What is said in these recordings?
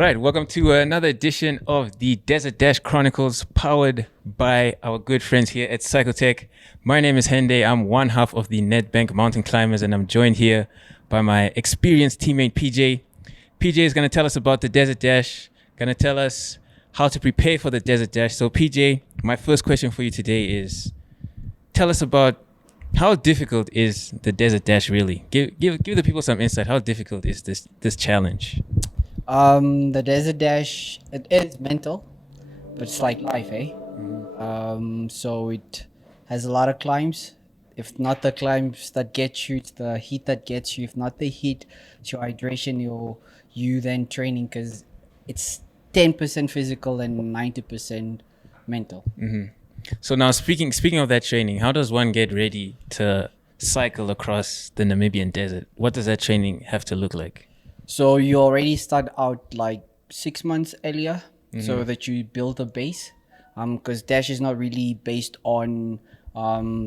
Right, welcome to another edition of the Desert Dash Chronicles, powered by our good friends here at Cycletec. My name is Hende. I'm one half of the Nedbank Mountain Climbers, and I'm joined here by my experienced teammate PJ. PJ is going to tell us about the Desert Dash, going to tell us how to prepare for the Desert Dash. So, PJ, my first question for you today is: tell us about how difficult is the Desert Dash really? Give the people some insight. How difficult is this challenge? The Desert Dash, it is mental, but it's like life, eh? So it has a lot of climbs. If not the climbs that get you, it's the heat that gets you. If not the heat, it's your hydration, you then training, because it's 10% physical and 90% mental. So now speaking of that training, how does one get ready to cycle across the Namibian desert? What does that training have to look like? So you already start out like 6 months earlier, so that you build a base. Because dash is not really based on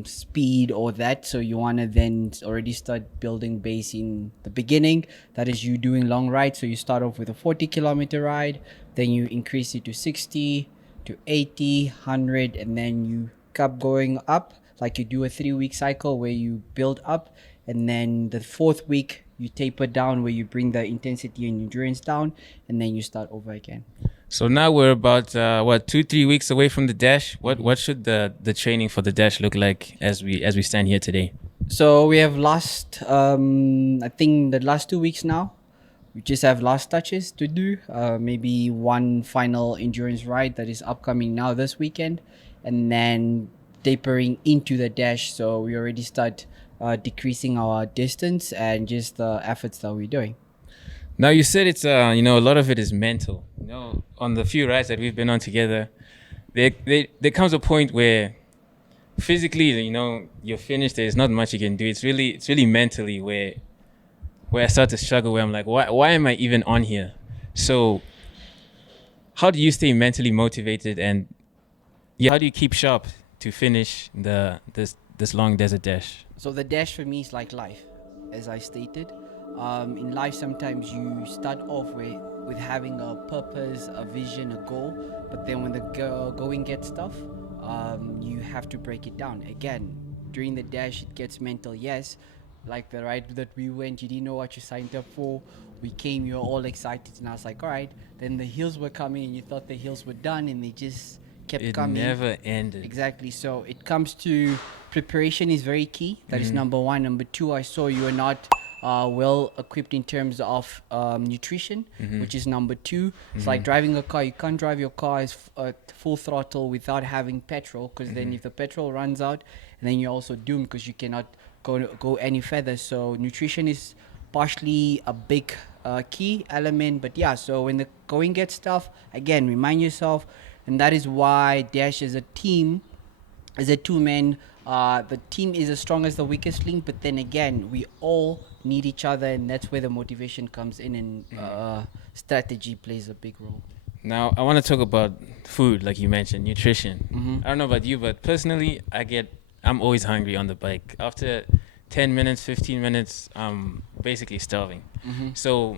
speed or that, so you want to then already start building base in the beginning. That is you doing long rides. So you start off with a 40-kilometer ride, then you increase it to 60, to 80, 100, and then you keep going up. Like you do a 3-week cycle where you build up, and then the fourth week you taper down where you bring the intensity and endurance down, and then you start over again. So now we're about 2-3 weeks away from the dash. What should the training for the dash look like as we stand here today? So we have last I think the last 2 weeks now. We just have last touches to do. Maybe one final endurance ride that is upcoming now this weekend, and then tapering into the dash. So we already start decreasing our distance and just the efforts that we're doing. Now you said it's a lot of it is mental. On the few rides that we've been on together, there comes a point where physically, you're finished. There's not much you can do. It's really mentally where I start to struggle. Where I'm like, why am I even on here? So, how do you stay mentally motivated, and how do you keep sharp to finish this long desert dash? So the dash for me is like life, as I stated. In life, sometimes you start off with having a purpose, a vision, a goal, but then when the going gets tough, you have to break it down. Again, during the dash, it gets mental, yes. Like the ride that we went, you didn't know what you signed up for. We came, you were all excited, and I was like, all right. Then the hills were coming, and you thought the hills were done, and they just kept coming. It never ended. Exactly. So it comes to preparation is very key. That is number one. Number two, I saw you are not well equipped in terms of nutrition, which is number two. It's like driving a car. You can't drive your car at full throttle without having petrol, because then if the petrol runs out, and then you're also doomed because you cannot go any further. So nutrition is partially a big key element. But yeah, so when the going gets tough, again, remind yourself. And that is why Dash as a team, as a two-man, the team is as strong as the weakest link. But then again, we all need each other, and that's where the motivation comes in, and strategy plays a big role. Now, I want to talk about food, like you mentioned, nutrition. I don't know about you, but personally, I'm always hungry on the bike. After 10 minutes, 15 minutes, I'm basically starving. So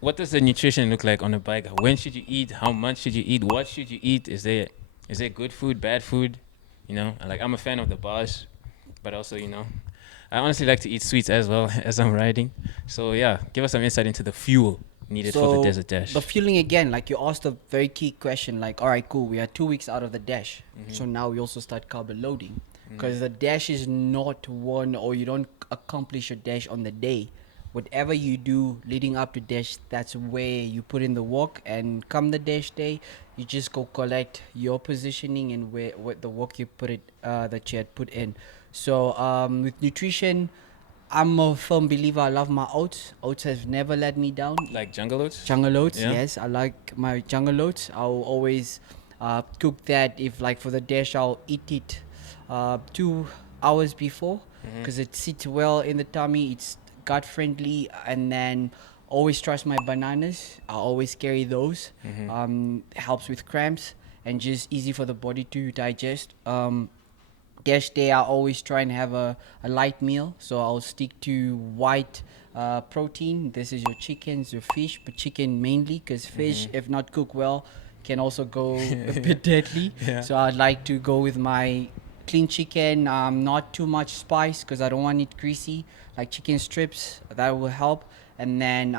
what does the nutrition look like on a bike? When should you eat? How much should you eat? What should you eat? Is there good food, bad food? I'm a fan of the bars, but also, I honestly like to eat sweets as well as I'm riding. So yeah, give us some insight into the fuel needed for the desert dash. The fueling, again, like you asked a very key question, like, all right, cool, we are 2 weeks out of the dash. So now we also start carb loading, because the dash is not one, or you don't accomplish your dash on the day. Whatever you do leading up to dash, that's where you put in the work, and come the dash day, you just go collect your positioning and what the work you put it that you had put in. So with nutrition, I'm a firm believer. I love my oats. Oats have never let me down. Like jungle oats? Jungle oats, Yeah. yes. I like my jungle oats. I'll always cook that. If like for the dash, I'll eat it 2 hours before, because it sits well in the tummy. It's gut friendly, and then always trust my bananas. I always carry those. Helps with cramps and just easy for the body to digest. dash day, I always try and have a light meal. So I'll stick to white protein. This is your chickens, your fish, but chicken mainly, because fish, if not cooked well, can also go a bit deadly. Yeah. So I'd like to go with my clean chicken, not too much spice because I don't want it greasy, like chicken strips. That will help. And then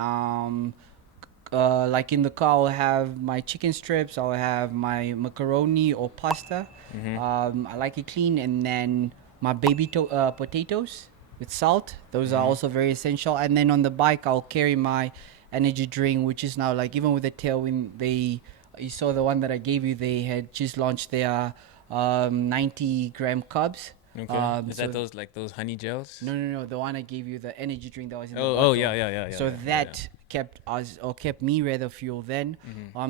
like in the car, I'll have my chicken strips, I'll have my macaroni or pasta. I like it clean. And then my baby potatoes with salt. Those are also very essential. And then on the bike, I'll carry my energy drink, which is now like, even with the tailwind, you saw the one that I gave you, they had just launched their 90-gram cubs. Okay. Is that those honey gels? No. The one I gave you, the energy drink that was in the Oh, bottle. yeah. So that kept us, or kept me rather, fuel then.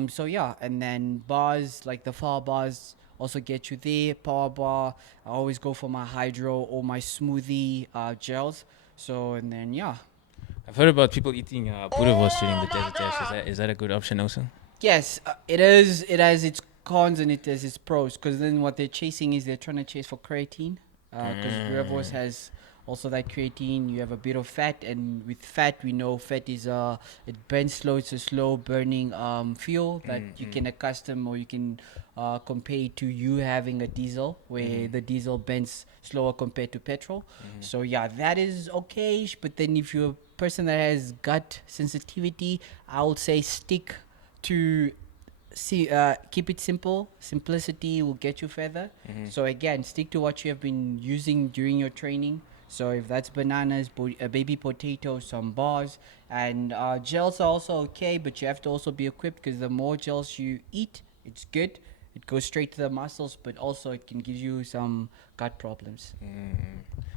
So yeah, and then bars, like the far bars also get you there. Power bar, I always go for my hydro or my smoothie gels. So, and then yeah. I've heard about people eating boerewors during the desert dash. Is that a good option also? Yes, it is. It has its cons and it has its pros. Because then what they're chasing is they're trying to chase for creatine. Because Boerewors has also that creatine. You have a bit of fat, and with fat, we know fat is it burns slow. It's a slow burning fuel that you can accustom, or you can compare to you having a diesel, where the diesel burns slower compared to petrol. So yeah, that is okay. But then if you're a person that has gut sensitivity, I would say stick to keep it simple. Simplicity will get you further. So again, stick to what you have been using during your training. So if that's bananas, baby potatoes, some bars, and gels are also okay, but you have to also be equipped, because the more gels you eat, it's good. It goes straight to the muscles, but also it can give you some gut problems.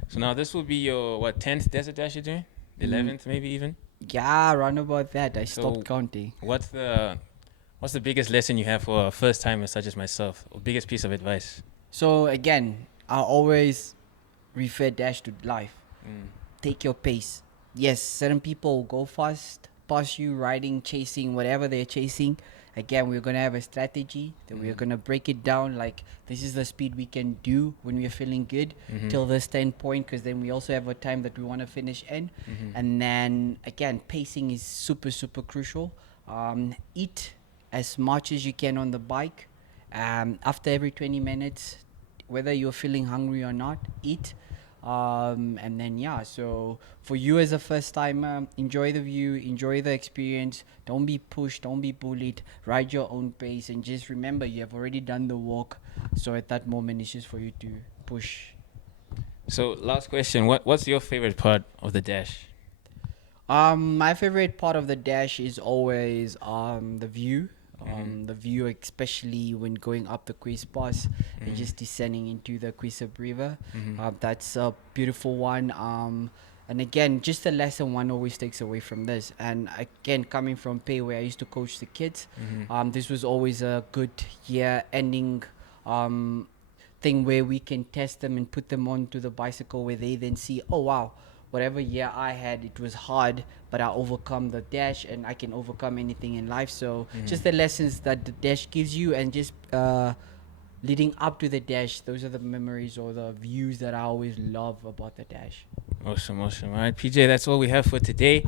So now this will be your 10th desert dash you're doing? 11th maybe even? Yeah, around about that. I stopped counting. What's the biggest lesson you have for a first timer such as myself, or biggest piece of advice? So again, I always refer dash to life. Take your pace. Yes, certain people go fast, pass you, riding, chasing, whatever they're chasing. Again, we're going to have a strategy that we're going to break it down. Like, this is the speed we can do when we're feeling good till this 10 point, because then we also have a time that we want to finish in. And then again, pacing is super, super crucial. Eat as much as you can on the bike. After every 20 minutes, whether you're feeling hungry or not, eat. And then yeah, so for you as a first timer, enjoy the view, enjoy the experience. Don't be pushed, don't be bullied. Ride your own pace, and just remember you have already done the walk. So at that moment, it's just for you to push. So last question, what's your favorite part of the dash? My favorite part of the dash is always the view. The view, especially when going up the Quiz Pass and just descending into the Quisab River. That's a beautiful one. And again, just a lesson one always takes away from this. And again, coming from Pay, where I used to coach the kids, this was always a good year ending thing where we can test them and put them onto the bicycle, where they then see, oh wow, whatever year I had, it was hard, but I overcome the dash, and I can overcome anything in life. So just the lessons that the dash gives you, and just leading up to the dash, those are the memories or the views that I always love about the dash. Awesome. All right, PJ, that's all we have for today.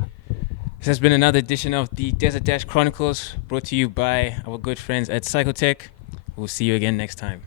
This has been another edition of the Desert Dash Chronicles, brought to you by our good friends at Cycletec. We'll see you again next time.